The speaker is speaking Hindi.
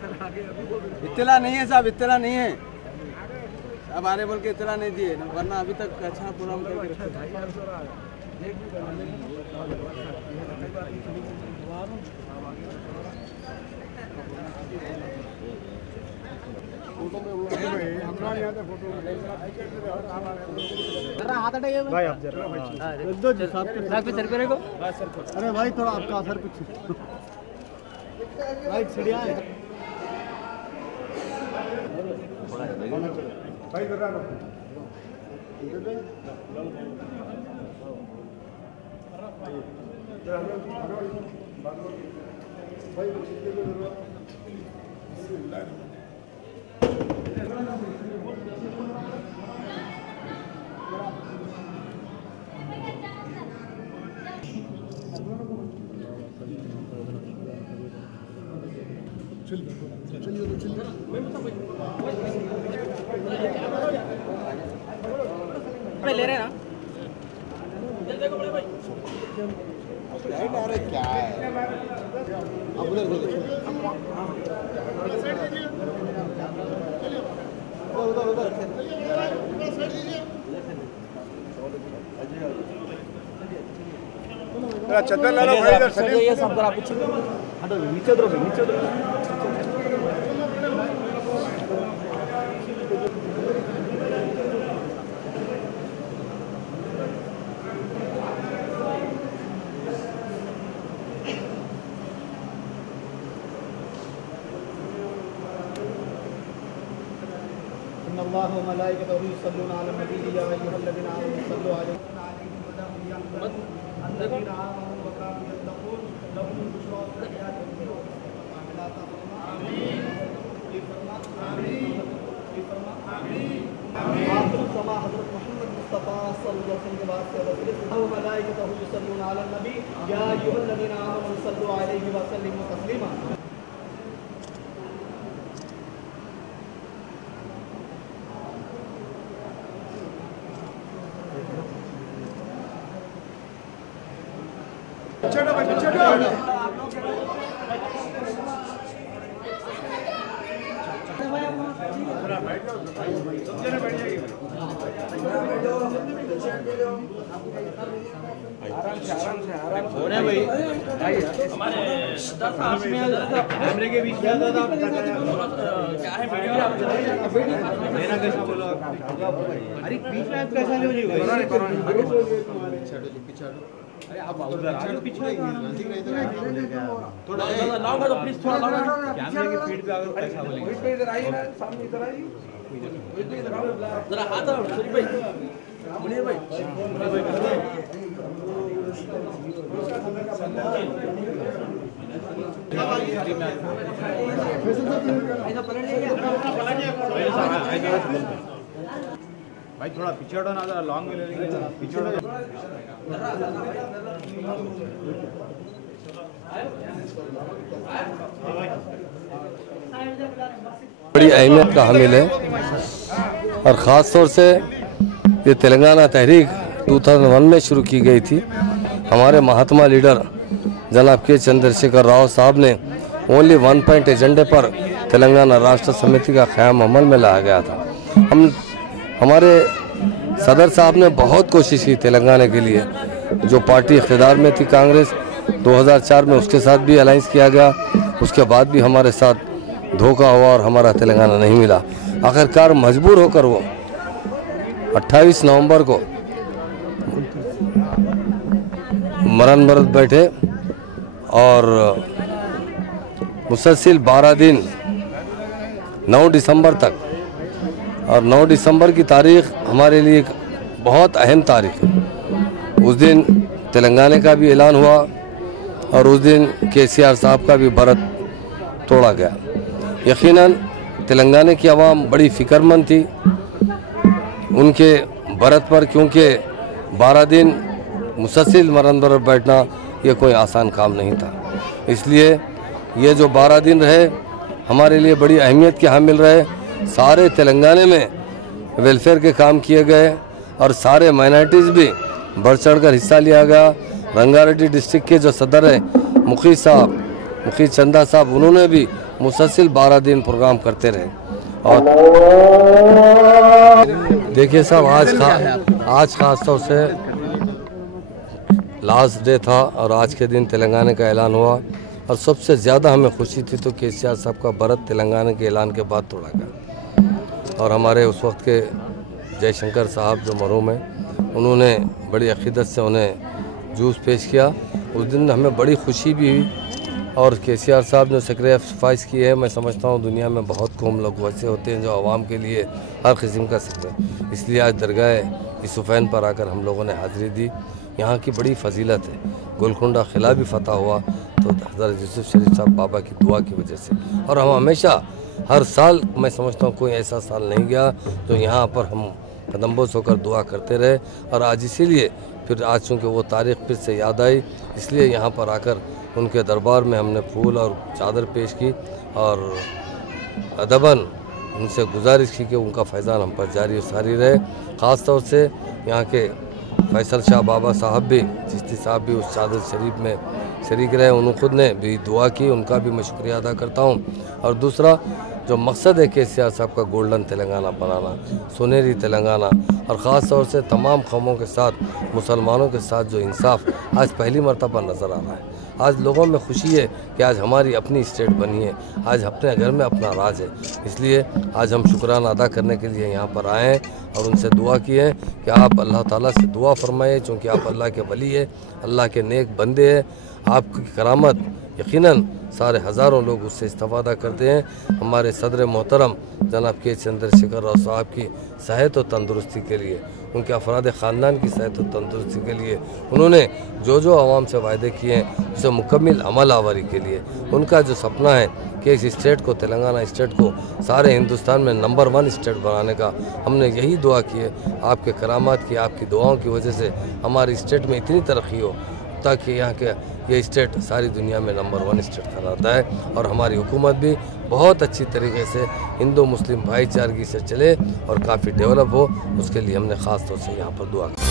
इत्तला नहीं है साहब, इत्तला नहीं है। अब आने बोल के इत्तला नहीं दिए, वरना अभी तक अच्छा पूरा करके रखे। भाई आप जरा अरे भाई थोड़ा आपका असर पीछे राइट सीढ़िया है भाई जरा ले रहे हैं ना अरे क्या है अब उधर चद्दर ला लो भाई इधर से ये सब जरा पीछे हटो नीचे उतरो नीचे उतरो अल्लाह व मलाइकतहु युसल्लूना अलन नबी या अय्युहल्लज़ीना आमनु सल्लु अलैहि अल्लज़ीना आमनु व कानू यत्तक़ून लहुमुल बुशरा फ़िल हयातिद दुनिया आमीन आमीन आमीन आखिर समा हज़रत मोहम्मद मुस्तफ़ा सल्लल्लाहु अलैहि वसल्लम के बाद से रसूल व मलाइकतहु युसल्लूना अलन नबी या अय्युहल्लज़ीना आमनु सल्लु अलैहि व सल्लिमू तस्लीमा। कैमरे के बीच में क्या है मीडिया मेरा कैसा बोलो अरे बीच में कैसा ले अरे आप पीछे थोड़ा लाऊंगा तो प्लीज थोड़ा लाऊंगा कैमरे के फीड पे अगर कैसा बोलेंगे इधर आइए ना सामने इधर आइए जरा हाथ सुनी भाई मुनीर भाई भाई थोड़ा पीछे हटो ना जरा लॉन्ग में ले लेंगे पीछे हटो बड़ी अहमियत का हामिल है और ख़ास तौर से ये तेलंगाना तहरीक 2001 में शुरू की गई थी। हमारे महात्मा लीडर जनाब के चंद्रशेखर राव साहब ने ओनली 1 पॉइंट एजेंडे पर तेलंगाना राष्ट्र समिति का क़याम अमल में लाया गया था। हमारे सदर साहब ने बहुत कोशिश की तेलंगाना के लिए। जो पार्टी इक़्तिदार में थी कांग्रेस 2004 में, उसके साथ भी अलायंस किया गया, उसके बाद भी हमारे साथ धोखा हुआ और हमारा तेलंगाना नहीं मिला। आखिरकार मजबूर होकर वो 28 नवंबर को मरण भरत बैठे और मुसलसिल 12 दिन 9 दिसंबर तक, और 9 दिसंबर की तारीख हमारे लिए एक बहुत अहम तारीख है। उस दिन तेलंगाना का भी ऐलान हुआ और उस दिन केसीआर साहब का भी व्रत तोड़ा गया। यकीनन तेलंगाना की आवाम बड़ी फ़िक्रमंद थी उनके व्रत पर, क्योंकि 12 दिन मुसलसिल मरण भरत बैठना ये कोई आसान काम नहीं था। इसलिए ये जो 12 दिन रहे हमारे लिए बड़ी अहमियत के हामिल रहे। सारे तेलंगाना में वेलफेयर के काम किए गए और सारे माइनॉरिटीज़ भी बढ़ चढ़कर हिस्सा लिया गया। रंगारेड्डी डिस्ट्रिक्ट के जो सदर हैं मुखी चंदा साहब, उन्होंने भी मुसलसिल 12 दिन प्रोग्राम करते रहे। और देखिए साहब, आज ख़ास तौर से लास्ट डे था और आज के दिन तेलंगाना का ऐलान हुआ और सबसे ज़्यादा हमें खुशी थी तो केसीआर साहब का व्रत तेलंगाना के ऐलान के बाद तोड़ा गया। और हमारे उस वक्त के जयशंकर साहब जो मरहूम हैं, उन्होंने बड़ी अक़ीदत से उन्हें जूस पेश किया। उस दिन हमें बड़ी खुशी भी हुई। और केसीआर साहब ने सेक्रीफाइस किए हैं, मैं समझता हूँ दुनिया में बहुत कौम लोग वैसे होते हैं जो आवाम के लिए हर किस्म का सिक्र, इसलिए आज दरगाह यूसुफ़ैन पर आकर हम लोगों ने हाज़िरी दी। यहाँ की बड़ी फजीलत है। गोलकुंडा किला भी फतह हुआ तो हज़रत यूसुफ शरीफ साहब बाबा की दुआ की वजह से। और हम हमेशा हर साल, मैं समझता हूँ कोई ऐसा साल नहीं गया तो यहाँ पर हम कदमबोस होकर दुआ करते रहे। और आज इसीलिए फिर आज चूँकि वो तारीख़ फिर से याद आई, इसलिए यहाँ पर आकर उनके दरबार में हमने फूल और चादर पेश की और अदबन उनसे गुजारिश की कि उनका फैज़ान हम पर जारी और सारी रहे। ख़ास तौर से यहाँ के फैसल शाह बाबा साहब भी, चिश्ती साहब भी उस चादर शरीफ में शरीक रहे, उन्होंने खुद ने भी दुआ की, उनका भी मैं शुक्रिया अदा करता हूँ। और दूसरा जो मकसद है केसीआर साहब का गोल्डन तेलंगाना बनाना, सुनहरी तेलंगाना, और ख़ास तौर से तमाम कौमों के साथ, मुसलमानों के साथ जो इंसाफ आज पहली मरतबा नज़र आ रहा है। आज लोगों में खुशी है कि आज हमारी अपनी स्टेट बनी है, आज अपने घर में अपना राज है। इसलिए आज हम शुक्राना अदा करने के लिए यहाँ पर आए हैं और उनसे दुआ की है कि आप अल्लाह ताला से दुआ फरमाइए, चूँकि आप अल्लाह के वली है, अल्लाह के नेक बंदे हैं। आपकी करामत यकीनन सारे हज़ारों लोग उससे इस्तेफादा करते हैं। हमारे सदर मोहतरम जनाब के चंद्रशेखर राव साहब की सेहत और तंदुरुस्ती के लिए, उनके अफराद ख़ानदान की सेहत और तंदुरुस्ती के लिए उन्होंने जो आवाम से वायदे किए हैं उसे मुकम्मल अमल आवरी के लिए, उनका जो सपना है कि इस स्टेट को, तेलंगाना स्टेट को सारे हिंदुस्तान में नंबर 1 स्टेट बनाने का, हमने यही दुआ की है। आपके करामात की, आपकी दुआओं की वजह से हमारी स्टेट में इतनी तरक्की हो ताकि यहाँ के ये स्टेट सारी दुनिया में नंबर 1 स्टेट कहलाता है। और हमारी हुकूमत भी बहुत अच्छी तरीके से हिंदू मुस्लिम भाईचारगी से चले और काफ़ी डेवलप हो, उसके लिए हमने ख़ास तौर से यहाँ पर दुआ की।